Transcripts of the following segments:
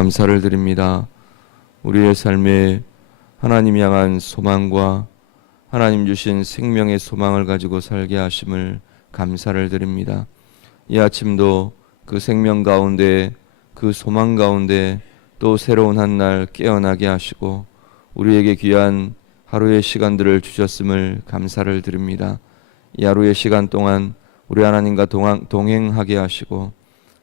감사를 드립니다. 우리의 삶에 하나님 향한 소망과 하나님 주신 생명의 소망을 가지고 살게 하심을 감사를 드립니다. 이 아침도 그 생명 가운데, 그 소망 가운데 또 새로운 한 날 깨어나게 하시고 우리에게 귀한 하루의 시간들을 주셨음을 감사를 드립니다. 이 하루의 시간 동안 우리 하나님과 동행하게 하시고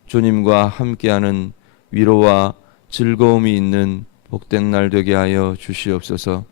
주님과 함께하는 위로와 즐거움이 있는 복된 날 되게 하여 주시옵소서.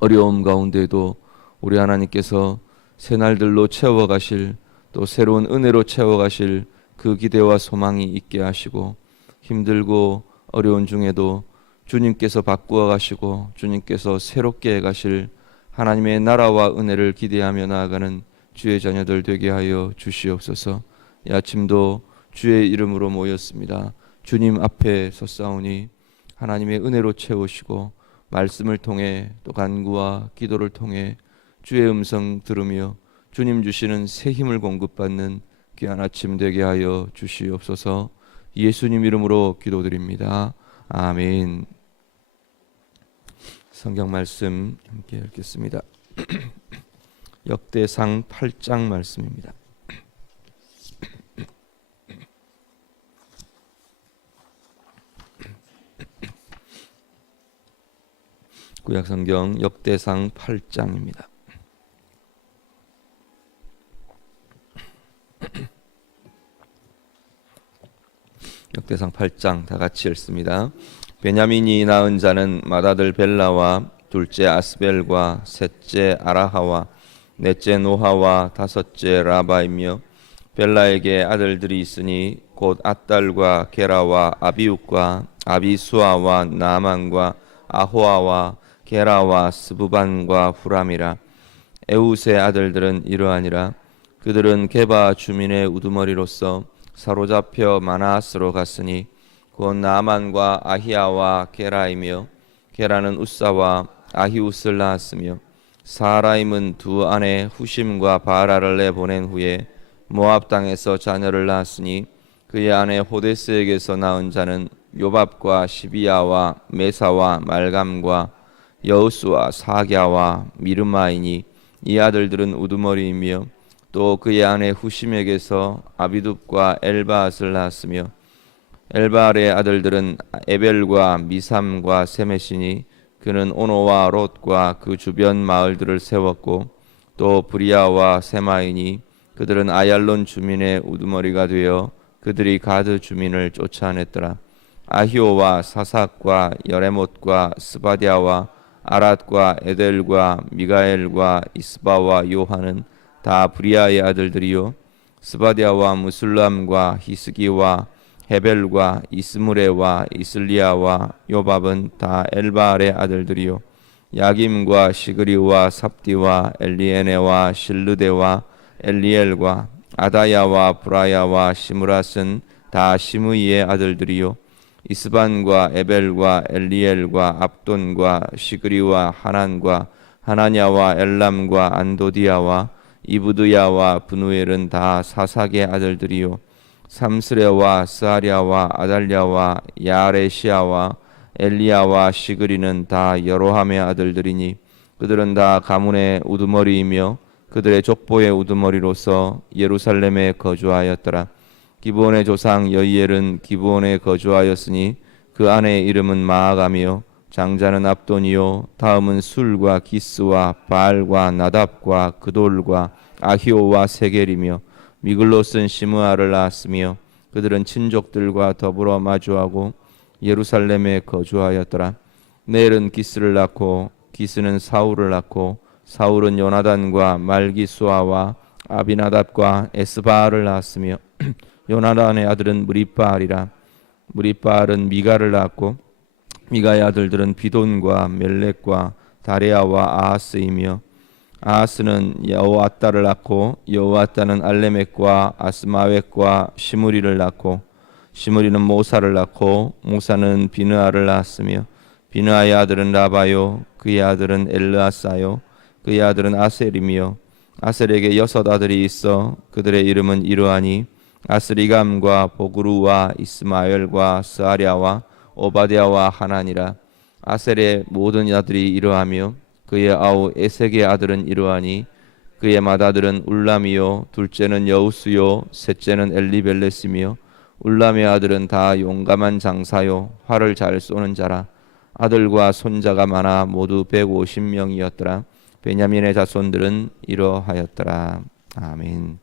어려움 가운데도 우리 하나님께서 새 날들로 채워가실, 또 새로운 은혜로 채워가실 그 기대와 소망이 있게 하시고, 힘들고 어려운 중에도 주님께서 바꾸어 가시고 주님께서 새롭게 해가실 하나님의 나라와 은혜를 기대하며 나아가는 주의 자녀들 되게 하여 주시옵소서. 이 아침도 주의 이름으로 모였습니다. 주님 앞에 섰사오니 하나님의 은혜로 채우시고 말씀을 통해 또 간구와 기도를 통해 주의 음성 들으며 주님 주시는 새 힘을 공급받는 귀한 아침 되게 하여 주시옵소서. 예수님 이름으로 기도드립니다. 아멘. 성경 말씀 함께 읽겠습니다. 역대상 8장 말씀입니다. 구약성경 역대상 8장입니다. 역대상 8장 다 같이 읽습니다. 베냐민이 낳은 자는 맏아들 벨라와 둘째 아스벨과 셋째 아라하와 넷째 노하와 다섯째 라바이며, 벨라에게 아들들이 있으니 곧 앗달과 게라와 아비웃과 아비수아와 나만과 아호아와 게라와 스부반과 후람이라. 에웃의 아들들은 이러하니라. 그들은 게바 주민의 우두머리로서 사로잡혀 마나앗으로 갔으니 곧 나만과 아히야와 게라이며, 게라는 웃사와 아히웃을 낳았으며, 사라임은 두 아내 후심과 바라를 내보낸 후에 모압 땅에서 자녀를 낳았으니 그의 아내 호데스에게서 낳은 자는 요밥과 시비야와 메사와 말감과 여우스와 사갸와 미르마이니, 이 아들들은 우두머리이며, 또 그의 아내 후심에게서 아비둡과 엘바앗을 낳았으며, 엘바알의 아들들은 에벨과 미삼과 세메시니, 그는 오노와 롯과 그 주변 마을들을 세웠고, 또 브리아와 세마이니, 그들은 아얄론 주민의 우두머리가 되어 그들이 가드 주민을 쫓아냈더라. 아히오와 사삭과 여레못과 스바디아와 아랏과 에델과 미가엘과 이스바와 요한은 다 브리아의 아들들이요, 스바디아와 무술람과 히스기와 헤벨과 이스무레와 이슬리아와 요밥은 다 엘바알의 아들들이요, 야김과 시그리와 삽디와 엘리에네와 실르데와 엘리엘과 아다야와 브라야와 시므랏은 다 시므이의 아들들이요, 이스반과 에벨과 엘리엘과 압돈과 시그리와 하난과 하나냐와 엘람과 안도디아와 이브드야와 브누엘은 다 사삭의 아들들이요, 삼스레와 스아랴와 아달랴와 야레시아와 엘리야와 시그리는 다 여로함의 아들들이니, 그들은 다 가문의 우두머리이며 그들의 족보의 우두머리로서 예루살렘에 거주하였더라. 기브온의 조상 여이엘은 기브온에 거주하였으니 그 아내의 이름은 마아가며 장자는 압돈이요, 다음은 술과 기스와 바알과 나답과 그돌과 아히오와 세겔이며, 미글롯은 시므아를 낳았으며 그들은 친족들과 더불어 마주하고 예루살렘에 거주하였더라. 넬은 기스를 낳고 기스는 사울을 낳고 사울은 요나단과 말기수아와 아비나답과 에스바알을 낳았으며 요나단의 아들은 무리바알이라. 무리바알은 미가를 낳았고 미가의 아들들은 비돈과 멜렉과 다레아와 아하스이며, 아하스는 여호아따를 낳고 여호아따는 알레멕과 아스마웻과 시므리를 낳고 시므리는 모사를 낳고 모사는 비느아를 낳았으며, 비느아의 아들은 라바요, 그의 아들은 엘르아사요, 그의 아들은 아셀이며, 아셀에게 6 아들이 있어 그들의 이름은 이러하니 아스리감과 보그루와 이스마엘과 스아랴와 오바댜와 하나니라. 아셀의 모든 아들이 이러하며 그의 아우 에색의 아들은 이러하니 그의 맏아들은 울람이요 둘째는 여우스요 셋째는 엘리벨렛이며 울람의 아들은 다 용감한 장사요 활을 잘 쏘는 자라. 아들과 손자가 많아 모두 150명이었더라. 베냐민의 자손들은 이러하였더라. 아멘.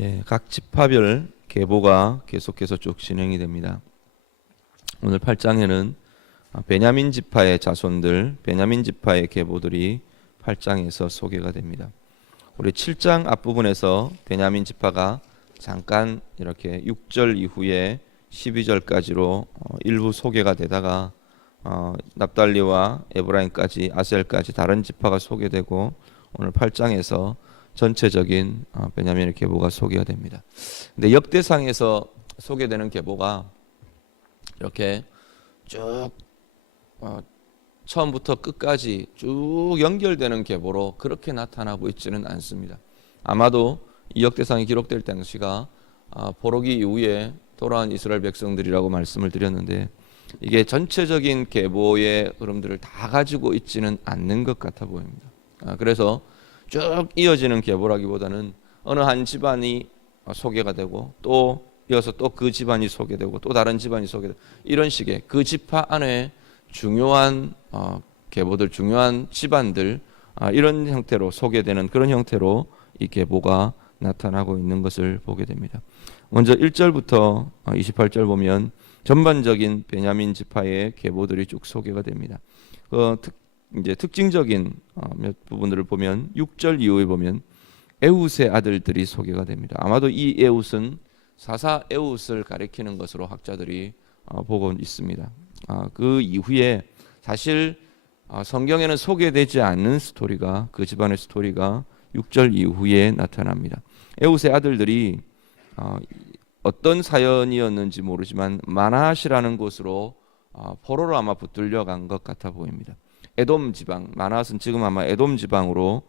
예, 각 지파별 계보가 계속해서 쭉 진행이 됩니다. 오늘 8장에는 베냐민 지파의 자손들, 베냐민 지파의 계보들이 8장에서 소개가 됩니다. 우리 7장 앞부분에서 베냐민 지파가 잠깐 이렇게 6절 이후에 12절까지로 일부 소개가 되다가 납달리와 에브라임까지 아셀까지 다른 지파가 소개되고 오늘 8장에서 전체적인 베냐민의 계보가 소개가 됩니다. 근데 역대상에서 소개되는 계보가 이렇게 쭉 처음부터 끝까지 쭉 연결되는 계보로 그렇게 나타나고 있지는 않습니다. 아마도 이 역대상이 기록될 당시가 포로기 이후에 돌아온 이스라엘 백성들이라고 말씀을 드렸는데 이게 전체적인 계보의 흐름들을 다 가지고 있지는 않는 것 같아 보입니다. 그래서 쭉 이어지는 계보라기보다는 어느 한 집안이 소개가 되고 또 이어서 또 그 집안이 소개되고 또 다른 집안이 소개되고 이런 식의 그 지파 안에 중요한 계보들, 중요한 집안들 이런 형태로 소개되는 그런 형태로 이 계보가 나타나고 있는 것을 보게 됩니다. 먼저 1절부터 28절 보면 전반적인 베냐민 지파의 계보들이 쭉 소개가 됩니다. 이제 특징적인 몇 부분들을 보면 6절 이후에 보면 에웃의 아들들이 소개가 됩니다. 아마도 이 에웃은 사사 에웃을 가리키는 것으로 학자들이 보고 있습니다. 그 이후에 사실 성경에는 소개되지 않는 스토리가 그 집안의 스토리가 6절 이후에 나타납니다. 에웃의 아들들이 어떤 사연이었는지 모르지만 마낫이라는 곳으로 포로로 아마 붙들려 간 것 같아 보입니다. 에돔 지방, 마낫은 지금 아마 에돔 지방으로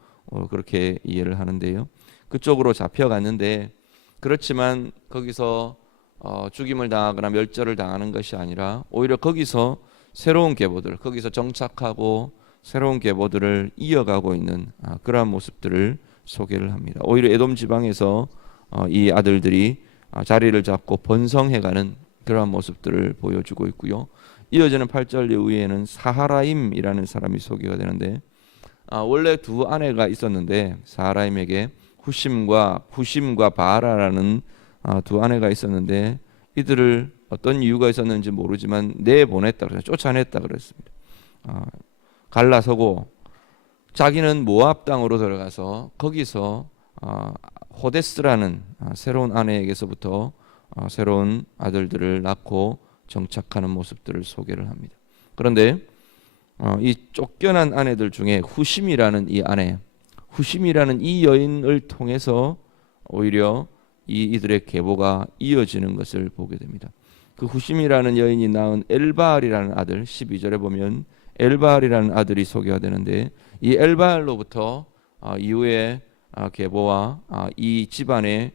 그렇게 이해를 하는데요. 그쪽으로 잡혀갔는데 그렇지만 거기서 죽임을 당하거나 멸절을 당하는 것이 아니라 오히려 거기서 새로운 계보들, 거기서 정착하고 새로운 계보들을 이어가고 있는 그러한 모습들을 소개를 합니다. 오히려 에돔 지방에서 이 아들들이 자리를 잡고 번성해가는 그러한 모습들을 보여주고 있고요. 이어지는 8절 이후에는 사하라임이라는 사람이 소개가 되는데 원래 두 아내가 있었는데 사하라임에게 후심과 푸심과 바라라는 두 아내가 있었는데 이들을 어떤 이유가 있었는지 모르지만 내보냈다 그래서 쫓아냈다 그랬습니다. 갈라서고 자기는 모압 땅으로 들어가서 거기서 호데스라는 새로운 아내에게서부터 새로운 아들들을 낳고 정착하는 모습들을 소개를 합니다. 그런데 이 쫓겨난 아내들 중에 후심이라는 이 아내, 후심이라는 이 여인을 통해서 오히려 이들의 계보가 이어지는 것을 보게 됩니다. 그 후심이라는 여인이 낳은 엘바알이라는 아들 12절에 보면 엘바알이라는 아들이 소개가 되는데 이 엘바알로부터 이후에 계보와 이 집안의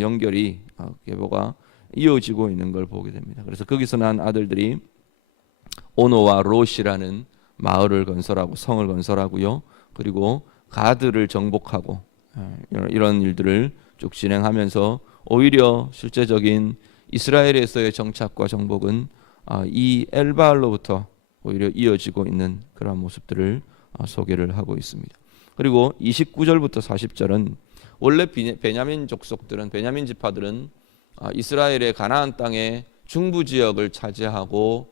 연결이 계보가 이어지고 있는 걸 보게 됩니다. 그래서 거기서 난 아들들이 오노와 롯이라는 마을을 건설하고 성을 건설하고요. 그리고 가드를 정복하고 이런 일들을 쭉 진행하면서 오히려 실제적인 이스라엘에서의 정착과 정복은 이 엘바알로부터 오히려 이어지고 있는 그런 모습들을 소개를 하고 있습니다. 그리고 29절부터 40절은 원래 베냐민 족속들은 베냐민 지파들은 이스라엘의 가나안 땅의 중부 지역을 차지하고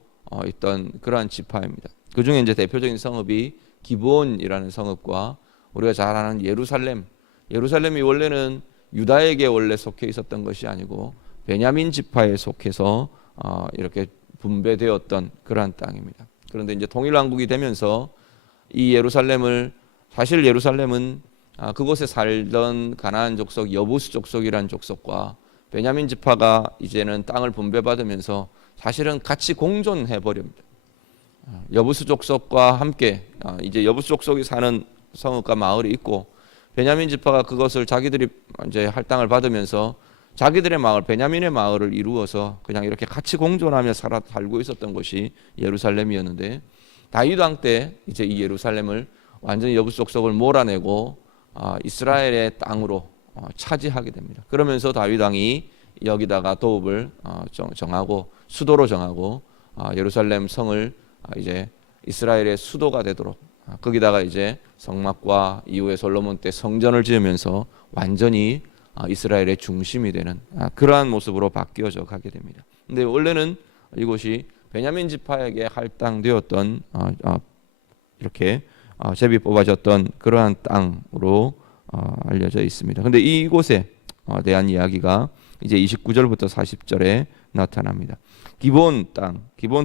있던 그러한 지파입니다. 그 중에 이제 대표적인 성읍이 기브온이라는 성읍과 우리가 잘 아는 예루살렘이 원래는 유다에게 원래 속해 있었던 것이 아니고 베냐민 지파에 속해서 이렇게 분배되었던 그러한 땅입니다. 그런데 이제 통일왕국이 되면서 이 사실 예루살렘은 그곳에 살던 가나안 족속 여부스 족속이라는 족속과 베냐민 지파가 이제는 땅을 분배받으면서 사실은 같이 공존해 버립니다. 여부스 족속과 함께 이제 여부스 족속이 사는 성읍과 마을이 있고 베냐민 지파가 그것을 자기들이 이제 할당을 받으면서 자기들의 마을, 베냐민의 마을을 이루어서 그냥 이렇게 같이 공존하며 살고 있었던 곳이 예루살렘이었는데, 다윗 왕 때 이제 이 예루살렘을 완전히 여부속속을 몰아내고 이스라엘의 땅으로 차지하게 됩니다. 그러면서 다윗 왕이 여기다가 도읍을 정하고 수도로 정하고 예루살렘 성을 이제 이스라엘의 수도가 되도록, 거기다가 이제 성막과 이후에 솔로몬 때 성전을 지으면서 완전히 이스라엘의 중심이 되는 그러한 모습으로 바뀌어져 가게 됩니다. 근데 원래는 이곳이 베냐민 지파에게 할당되었던 이렇게 제비 뽑아졌던 그러한 땅으로 알려져 있습니다. 근데 이곳에 대한 이야기가 이제 29절부터 40절에 나타납니다. 기브온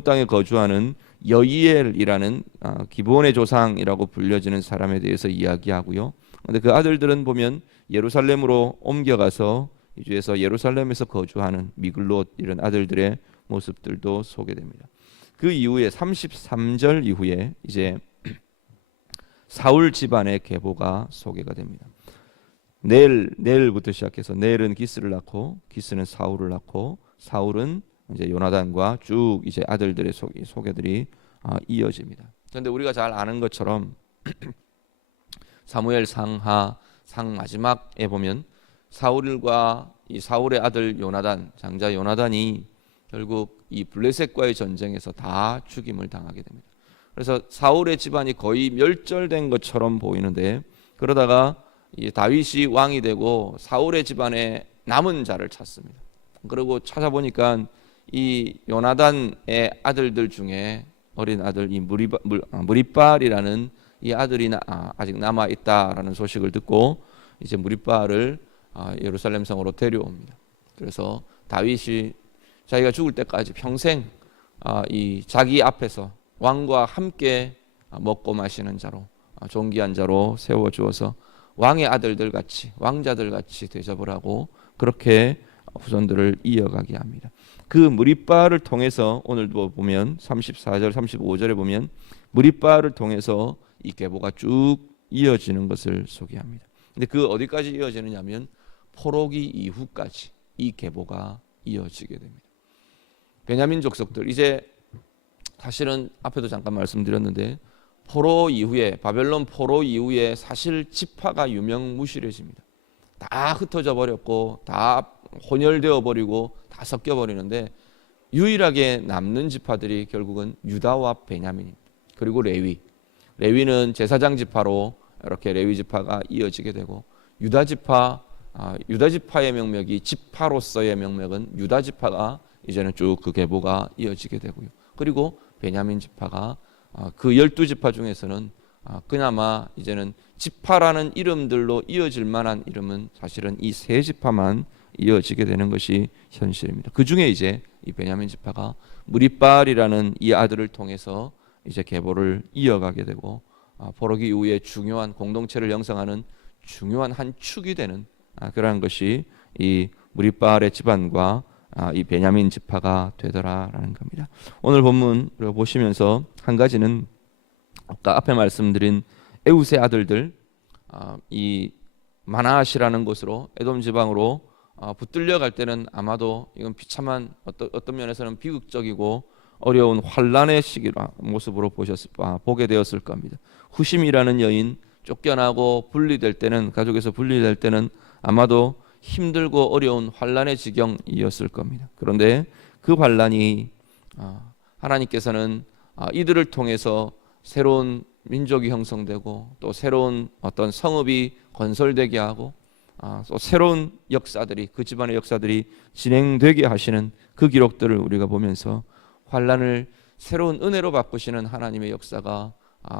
땅에 거주하는 여이엘이라는 기브온의 조상이라고 불려지는 사람에 대해서 이야기하고요. 근데 그 아들들은 보면 예루살렘으로 옮겨가서 이주에서 예루살렘에서 거주하는 미글롯 이런 아들들의 모습들도 소개됩니다. 그 이후에 33절 이후에 이제 사울 집안의 계보가 소개가 됩니다. 넬부터 시작해서 넬은 기스를 낳고 기스는 사울을 낳고 사울은 이제 요나단과 쭉 이제 아들들의 소개들이 이어집니다. 그런데 우리가 잘 아는 것처럼 사무엘 상 마지막에 보면 사울과 이 사울의 아들 요나단, 장자 요나단이 결국 이 블레셋과의 전쟁에서 다 죽임을 당하게 됩니다. 그래서 사울의 집안이 거의 멸절된 것처럼 보이는데, 그러다가 이 다윗이 왕이 되고 사울의 집안에 남은 자를 찾습니다. 그리고 찾아보니까 이 요나단의 아들들 중에 어린 아들 이 무리빨이라는 이 아들이 아직 남아 있다라는 소식을 듣고 이제 무리빨을 예루살렘 성으로 데려옵니다. 그래서 다윗이 자기가 죽을 때까지 평생 이 자기 앞에서 왕과 함께 먹고 마시는 자로, 존귀한 자로 세워 주어서 왕의 아들들 같이, 왕자들 같이 대접을 하고 그렇게 후손들을 이어가게 합니다. 그 무리빠를 통해서 오늘도 보면 34절 35절에 보면 무리빠를 통해서 이 계보가 쭉 이어지는 것을 소개합니다. 근데 그 어디까지 이어지느냐면 포로기 이후까지 이 계보가 이어지게 됩니다. 베냐민 족속들, 이제 사실은 앞에도 잠깐 말씀드렸는데 포로 이후에, 바벨론 포로 이후에 사실 지파가 유명무실해집니다. 다 흩어져 버렸고 다 혼혈되어 버리고 다 섞여 버리는데 유일하게 남는 지파들이 결국은 유다와 베냐민입니다. 그리고 레위는 제사장 지파로 이렇게 레위 지파가 이어지게 되고, 유다 지파의 명맥이 지파로서의 명맥은 유다 지파가 이제는 쭉 그 계보가 이어지게 되고요. 그리고 베냐민 지파가 그 12지파 중에서는 그나마 이제는 지파라는 이름들로 이어질 만한 이름은 사실은 이 세 지파만 이어지게 되는 것이 현실입니다. 그 중에 이제 이 베냐민 지파가 무리빨이라는 이 아들을 통해서 이제 계보를 이어가게 되고, 포로기 이후에 중요한 공동체를 형성하는 중요한 한 축이 되는 그러한 것이 이 무리빨의 집안과 이 베냐민 지파가 되더라라는 겁니다. 오늘 본문 우리가 보시면서 한 가지는 아까 앞에 말씀드린 에웃의 아들들, 이 마나앗이라는 곳으로 에돔 지방으로 붙들려 갈 때는 아마도 이건 비참한 어떤 면에서는 비극적이고 어려운 환란의 시기라 모습으로 보게 되었을 겁니다. 후심이라는 여인 쫓겨나고 분리될 때는, 가족에서 분리될 때는 아마도 힘들고 어려운 환란의 지경이었을 겁니다. 그런데 그 환란이 하나님께서는 이들을 통해서 새로운 민족이 형성되고 또 새로운 어떤 성읍이 건설되게 하고 또 새로운 역사들이, 그 집안의 역사들이 진행되게 하시는 그 기록들을 우리가 보면서 환란을 새로운 은혜로 바꾸시는 하나님의 역사가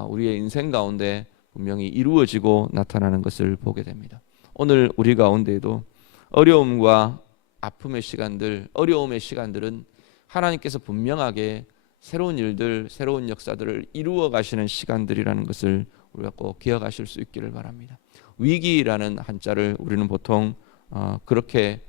우리의 인생 가운데 분명히 이루어지고 나타나는 것을 보게 됩니다. 오늘 우리 가운데에도 어려움과 아픔의 시간들, 어려움의 시간들은 하나님께서 분명하게 새로운 일들, 새로운 역사들을 이루어 가시는 시간들이라는 것을 우리가 꼭 기억하실 수 있기를 바랍니다. 위기라는 한자를 우리는 보통 그렇게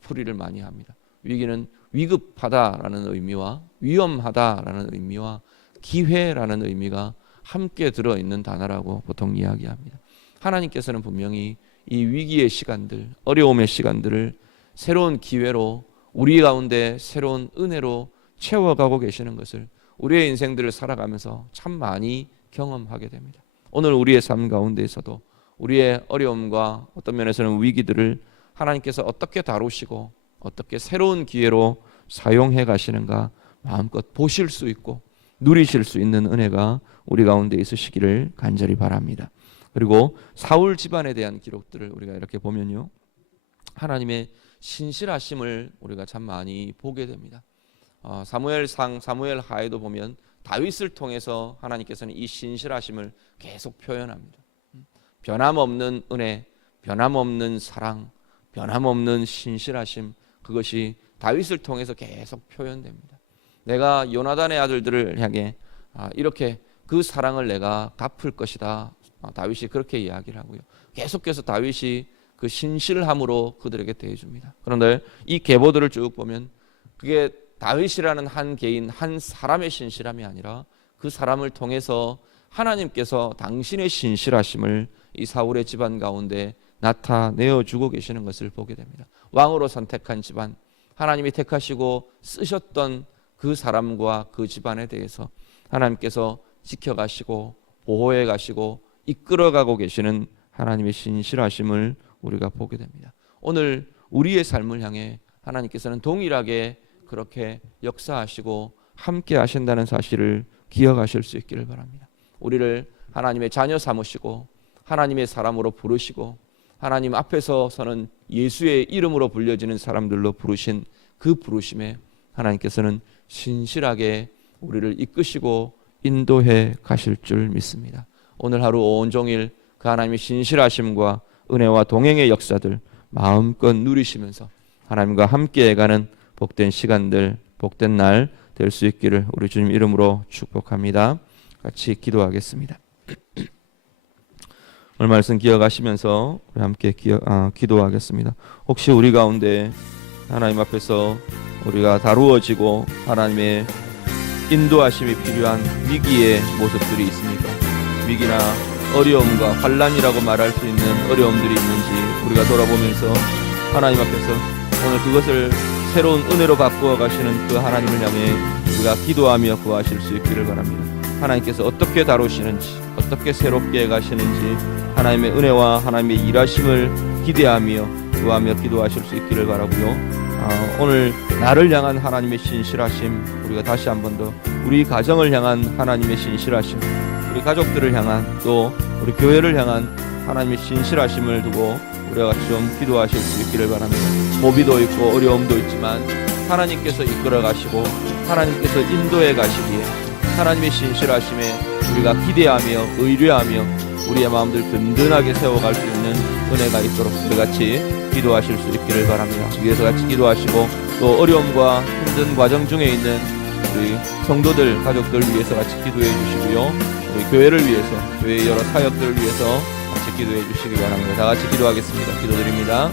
풀이를 많이 합니다. 위기는 위급하다라는 의미와 위험하다라는 의미와 기회라는 의미가 함께 들어있는 단어라고 보통 이야기합니다. 하나님께서는 분명히 이 위기의 시간들, 어려움의 시간들을 새로운 기회로 우리 가운데 새로운 은혜로 채워가고 계시는 것을 우리의 인생들을 살아가면서 참 많이 경험하게 됩니다. 오늘 우리의 삶 가운데에서도 우리의 어려움과 어떤 면에서는 위기들을 하나님께서 어떻게 다루시고 어떻게 새로운 기회로 사용해 가시는가 마음껏 보실 수 있고 누리실 수 있는 은혜가 우리 가운데 있으시기를 간절히 바랍니다. 그리고 사울 집안에 대한 기록들을 우리가 이렇게 보면요, 하나님의 신실하심을 우리가 참 많이 보게 됩니다. 사무엘상, 사무엘하에도 보면 다윗을 통해서 하나님께서는 이 신실하심을 계속 표현합니다. 변함없는 은혜, 변함없는 사랑, 변함없는 신실하심, 그것이 다윗을 통해서 계속 표현됩니다. 내가 요나단의 아들들을 향해 이렇게 그 사랑을 내가 갚을 것이다, 다윗이 그렇게 이야기를 하고요. 계속해서 다윗이 그 신실함으로 그들에게 대해줍니다. 그런데 이 계보들을 쭉 보면 그게 다윗이라는 한 개인, 한 사람의 신실함이 아니라 그 사람을 통해서 하나님께서 당신의 신실하심을 이 사울의 집안 가운데 나타내어 주고 계시는 것을 보게 됩니다. 왕으로 선택한 집안, 하나님이 택하시고 쓰셨던 그 사람과 그 집안에 대해서 하나님께서 지켜가시고 보호해 가시고 이끌어가고 계시는 하나님의 신실하심을 우리가 보게 됩니다. 오늘 우리의 삶을 향해 하나님께서는 동일하게 그렇게 역사하시고 함께 하신다는 사실을 기억하실 수 있기를 바랍니다. 우리를 하나님의 자녀 삼으시고 하나님의 사람으로 부르시고 하나님 앞에서 서는 예수의 이름으로 불려지는 사람들로 부르신 그 부르심에 하나님께서는 신실하게 우리를 이끄시고 인도해 가실 줄 믿습니다. 오늘 하루 온종일 그 하나님의 신실하심과 은혜와 동행의 역사들 마음껏 누리시면서 하나님과 함께해가는 복된 시간들, 복된 날 될 수 있기를 우리 주님 이름으로 축복합니다. 같이 기도하겠습니다. 오늘 말씀 기억하시면서 우리 함께 기도하겠습니다. 혹시 우리 가운데 하나님 앞에서 우리가 다루어지고 하나님의 인도하심이 필요한 위기의 모습들이 있습니까? 위기나 어려움과 환난이라고 말할 수 있는 어려움들이 있는지 우리가 돌아보면서 하나님 앞에서 오늘 그것을 새로운 은혜로 바꾸어 가시는 그 하나님을 향해 우리가 기도하며 구하실 수 있기를 바랍니다. 하나님께서 어떻게 다루시는지, 어떻게 새롭게 가시는지 하나님의 은혜와 하나님의 일하심을 기대하며 구하며 기도하실 수 있기를 바라고요. 오늘 나를 향한 하나님의 신실하심, 우리가 다시 한 번 더 우리 가정을 향한 하나님의 신실하심, 우리 가족들을 향한 또 우리 교회를 향한 하나님의 신실하심을 두고 우리가 같이 좀 기도하실 수 있기를 바랍니다. 고비도 있고 어려움도 있지만 하나님께서 이끌어 가시고 하나님께서 인도해 가시기에 하나님의 신실하심에 우리가 기대하며 의뢰하며 우리의 마음들 든든하게 세워갈 수 있는 은혜가 있도록 우리 같이 기도하실 수 있기를 바랍니다. 위에서 같이 기도하시고 또 어려움과 힘든 과정 중에 있는 우리 성도들, 가족들 위해서 같이 기도해 주시고요. 우리 교회를 위해서, 교회의 여러 사역들을 위해서 같이 기도해 주시기 바랍니다. 다 같이 기도하겠습니다. 기도드립니다.